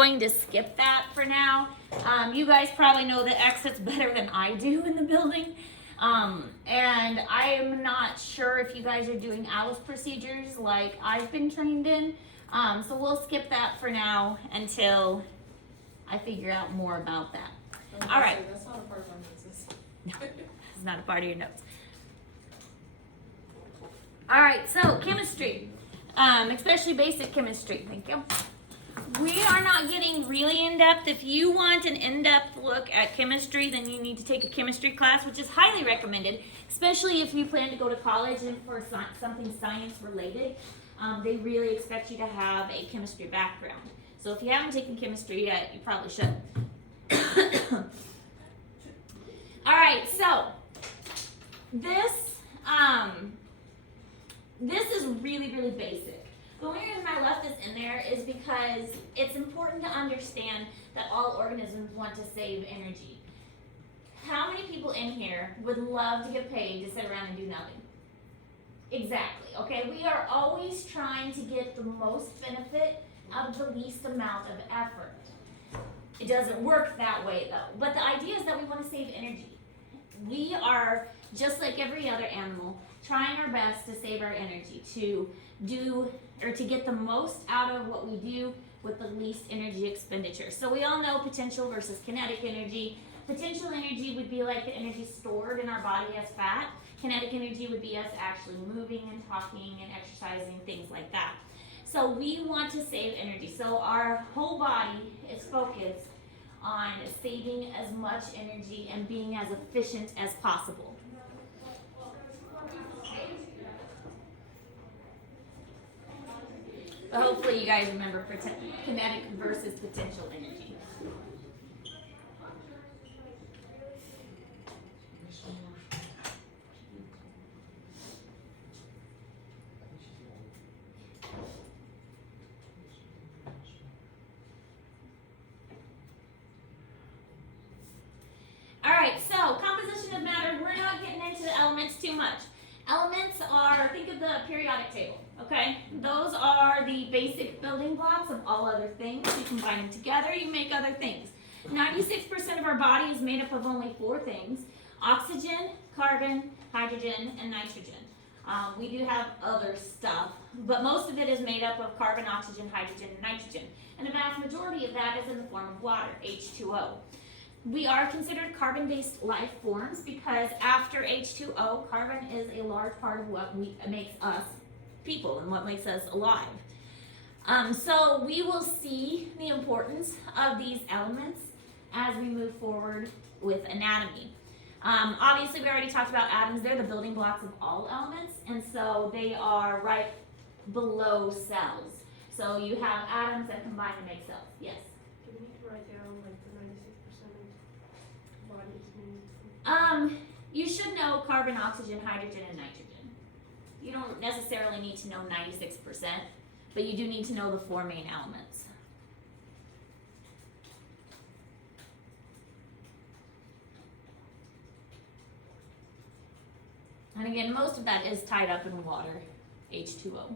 going to skip that for now. You guys probably know the exits better than I do in the building. And I am not sure if you guys are doing ALICE procedures like I've been trained in. So we'll skip that for now until I figure out more about that. All right. That's not a part of our notes. No, it's not a part of your notes. All right, so chemistry, especially basic chemistry. Thank you. We are not getting really in-depth. If you want an in-depth look at chemistry, then you need to take a chemistry class, which is highly recommended, especially if you plan to go to college and for something science-related. They really expect you to have a chemistry background. So if you haven't taken chemistry yet, you probably should. All right, so this is really, really basic. The only reason I left this in there is because it's important to understand that all organisms want to save energy. How many people in here would love to get paid to sit around and do nothing? Exactly, okay? We are always trying to get the most benefit of the least amount of effort. It doesn't work that way though, but the idea is that we want to save energy. We are, just like every other animal, trying our best to save our energy, to do, or to get the most out of what we do with the least energy expenditure. So we all know potential versus kinetic energy. Potential energy would be like the energy stored in our body as fat. Kinetic energy would be us actually moving and talking and exercising, things like that. So we want to save energy. So our whole body is focused on saving as much energy and being as efficient as possible. But hopefully you guys remember kinetic versus potential energy. Alright, so composition of matter, we're not getting into the elements too much. Elements are, think of the periodic table, okay? Those are the basic building blocks of all other things. You combine them together, you make other things. 96% of our body is made up of only 4 things: oxygen, carbon, hydrogen, and nitrogen. We do have other stuff, but most of it is made up of carbon, oxygen, hydrogen, and nitrogen. And the vast majority of that is in the form of water, H2O. We are considered carbon-based life forms because after H2O, carbon is a large part of what makes us people and what makes us alive. So we will see the importance of these elements as we move forward with anatomy. Obviously, we already talked about atoms. They're the building blocks of all elements, and so they are right below cells. So you have atoms that combine to make cells. Yes? Do we need to write down like the 96% of bodies need? You should know carbon, oxygen, hydrogen, and nitrogen. You don't necessarily need to know 96%, but you do need to know the 4 main elements. And again, most of that is tied up in water, H2O.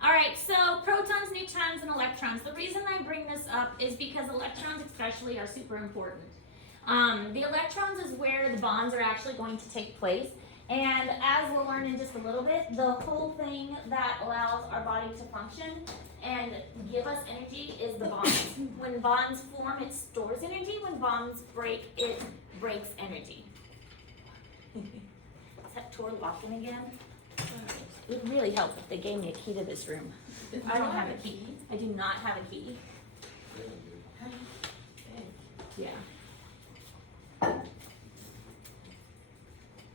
Alright, so protons, neutrons, and electrons. The reason I bring this up is because electrons especially are super important. The electrons is where the bonds are actually going to take place. And as we'll learn in just a little bit, the whole thing that allows our body to function and give us energy is the bonds. When bonds form, it stores energy. When bonds break, it breaks energy. Is that Tor walking again? It would really help if they gave me a key to this room. I don't have a key. I do not have a key. Yeah.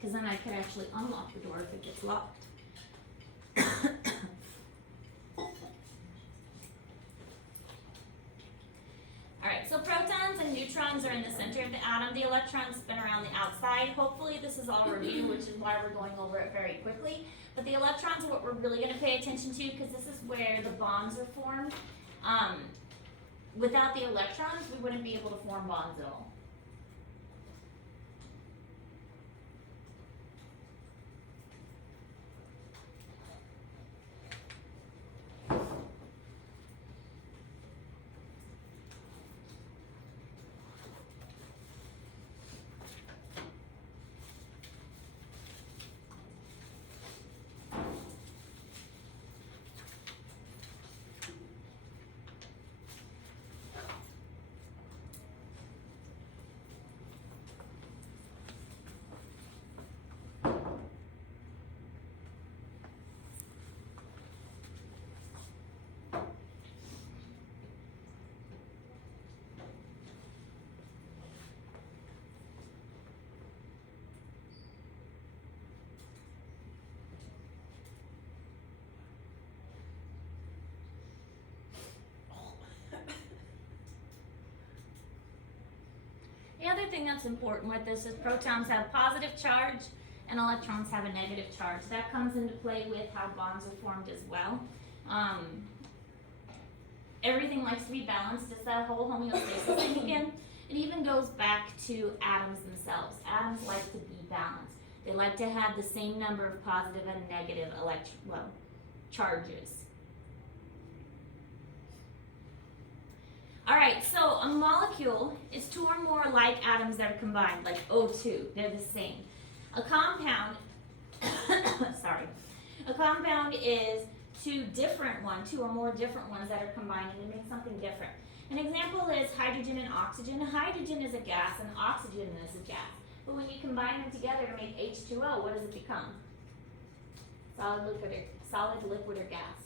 because then I could actually unlock the door if it gets locked. Alright, so protons and neutrons are in the center of the atom. The electrons spin around the outside. Hopefully this is all review, which is why we're going over it very quickly. But the electrons are what we're really going to pay attention to, because this is where the bonds are formed. Without the electrons, we wouldn't be able to form bonds at all. The other thing that's important with this is protons have positive charge and electrons have a negative charge. That comes into play with how bonds are formed as well. Everything likes to be balanced. It's that whole homeostasis thing again. It even goes back to atoms themselves. Atoms like to be balanced. They like to have the same number of positive and negative charges. Alright, so a molecule is two or more like atoms that are combined, like O2. They're the same. A compound, a compound is two or more different ones that are combined and they make something different. An example is hydrogen and oxygen. Hydrogen is a gas and oxygen is a gas. But when you combine them together to make H2O, what does it become? Solid, liquid, or gas?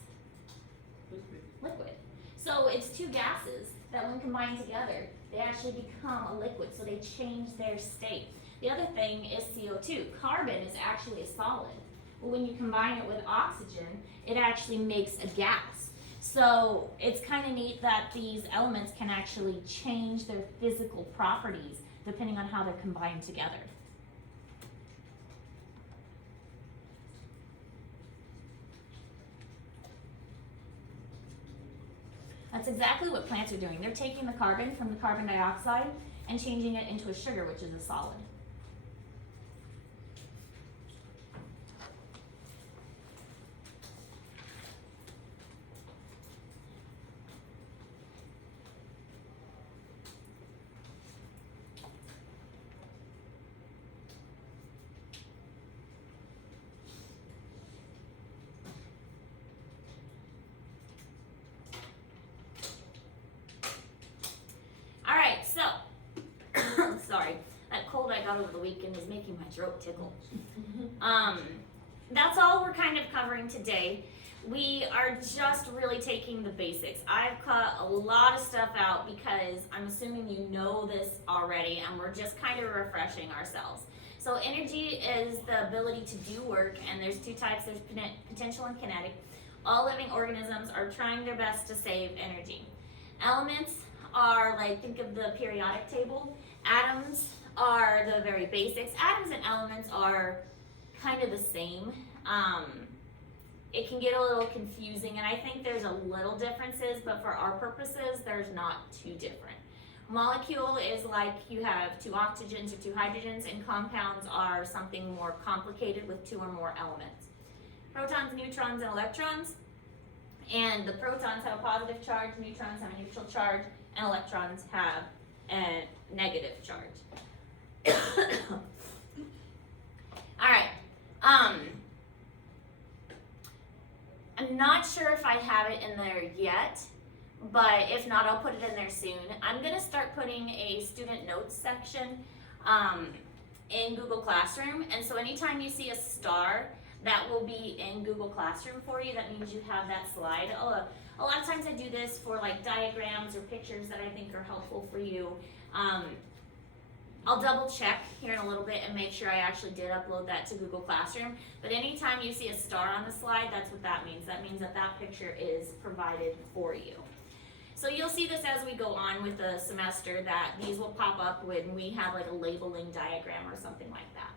Liquid. So it's two gases that when combined together, they actually become a liquid, so they change their state. The other thing is CO2. Carbon is actually a solid. But when you combine it with oxygen, it actually makes a gas. So it's kind of neat that these elements can actually change their physical properties depending on how they're combined together. That's exactly what plants are doing. They're taking the carbon from the carbon dioxide and changing it into a sugar, which is a solid. Over the weekend is making my throat tickle. That's all we're kind of covering today. We are just really taking the basics. I've cut a lot of stuff out because I'm assuming you know this already and we're just kind of refreshing ourselves. So energy is the ability to do work, and there's two types. There's potential and kinetic. All living organisms are trying their best to save energy. Elements are like, think of the periodic table. Atoms are the very basics. Atoms and elements are kind of the same. It can get a little confusing, and I think there's a little differences, but for our purposes, there's not too different. Molecule is like you have two oxygens or two hydrogens, and compounds are something more complicated with two or more elements. Protons, neutrons, and electrons. And the protons have a positive charge, neutrons have a neutral charge, and electrons have a negative charge. Alright, I'm not sure if I have it in there yet, but if not, I'll put it in there soon. I'm going to start putting a student notes section in Google Classroom, and so anytime you see a star, that will be in Google Classroom for you. That means you have that slide. A lot of times I do this for like diagrams or pictures that I think are helpful for you. I'll double check here in a little bit and make sure I actually did upload that to Google Classroom. But anytime you see a star on the slide, that's what that means. That means that that picture is provided for you. So you'll see this as we go on with the semester, that these will pop up when we have like a labeling diagram or something like that.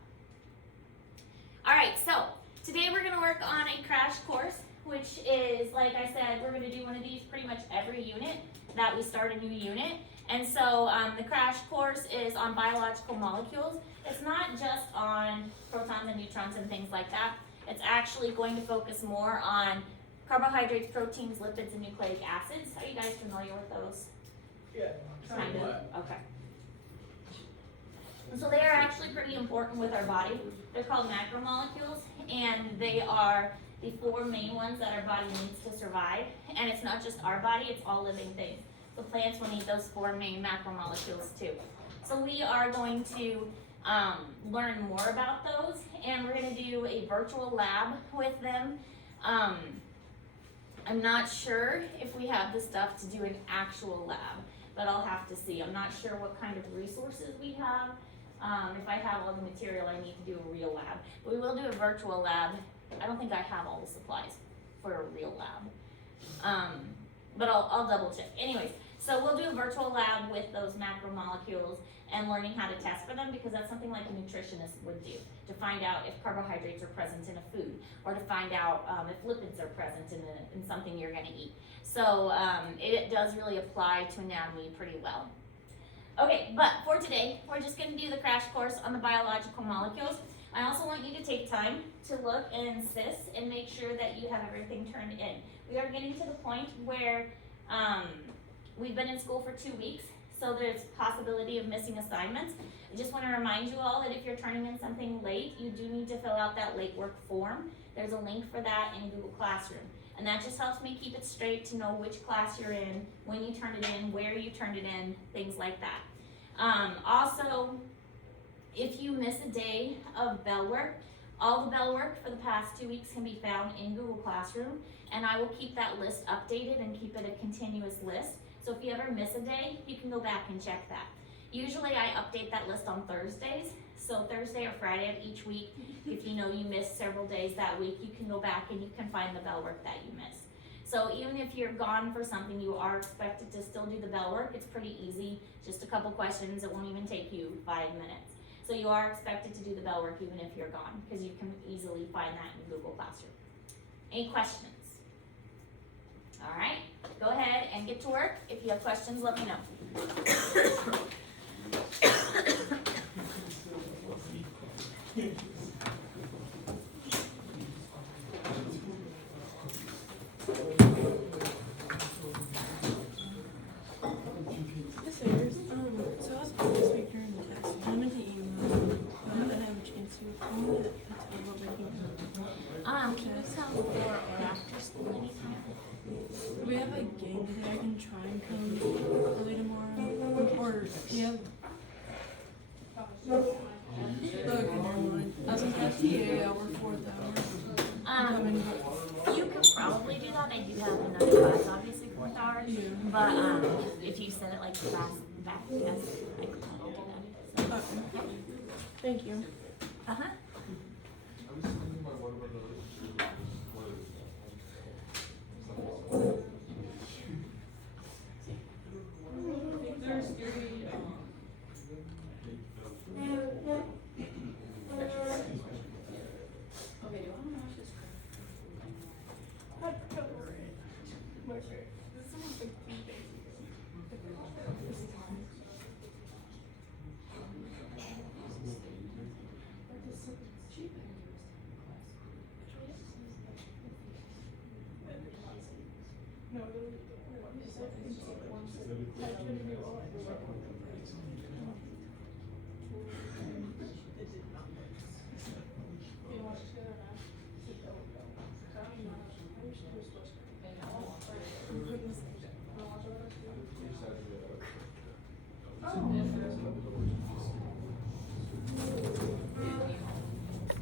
All right, so today we're gonna work on a crash course, which is, like I said, we're gonna do one of these pretty much every unit that we start a new unit. And so the crash course is on biological molecules. It's not just on protons and neutrons and things like that. It's actually going to focus more on carbohydrates, proteins, lipids, and nucleic acids. Are you guys familiar with those? Yeah. Kind of. Okay. So they are actually pretty important with our body. They're called macromolecules, and they are the 4 main ones that our body needs to survive. And it's not just our body, it's all living things. So plants will need those 4 main macromolecules too. So we are going to learn more about those, and we're going to do a virtual lab with them. I'm not sure if we have the stuff to do an actual lab, but I'll have to see. I'm not sure what kind of resources we have. If I have all the material I need to do a real lab. But we will do a virtual lab. I don't think I have all the supplies for a real lab. But I'll double check. Anyways, so we'll do a virtual lab with those macromolecules and learning how to test for them, because that's something like a nutritionist would do, to find out if carbohydrates are present in a food, or to find out if lipids are present in something you're gonna eat. So it does really apply to anatomy pretty well. Okay, but for today, we're just gonna do the crash course on the biological molecules. I also want you to take time to look and sis and make sure that you have everything turned in. We are getting to the point where we've been in school for 2 weeks, so there's possibility of missing assignments. I just wanna remind you all that if you're turning in something late, you do need to fill out that late work form. There's a link for that in Google Classroom. And that just helps me keep it straight to know which class you're in, when you turned it in, where you turned it in, things like that. Also, if you miss a day of bell work, all the bell work for the past 2 weeks can be found in Google Classroom, and I will keep that list updated and keep it a continuous list. So if you ever miss a day, you can go back and check that. Usually I update that list on Thursdays, so Thursday or Friday of each week. If you know you missed several days that week, you can go back and you can find the bell work that you missed. So even if you're gone for something, you are expected to still do the bell work. It's pretty easy, just a couple questions. It won't even take you 5 minutes. So you are expected to do the bell work even if you're gone, because you can easily find that in Google Classroom. Any questions? All right, go ahead and get to work. If you have questions, let me know. So I was supposed to speak during the test. I meant to email, but I didn't have a chance to. I wanted to tell what we can. Can you come before or after school anytime? We have a game today. I can try and come early tomorrow. Or we have. Okay, never mind. I was in FTA. I work 4th hour. You could probably do that. I do have another class, obviously 4th hour. Yeah. But if you said it like back, yes, I could probably do that. So, Okay. Thank you. uh-huh. No,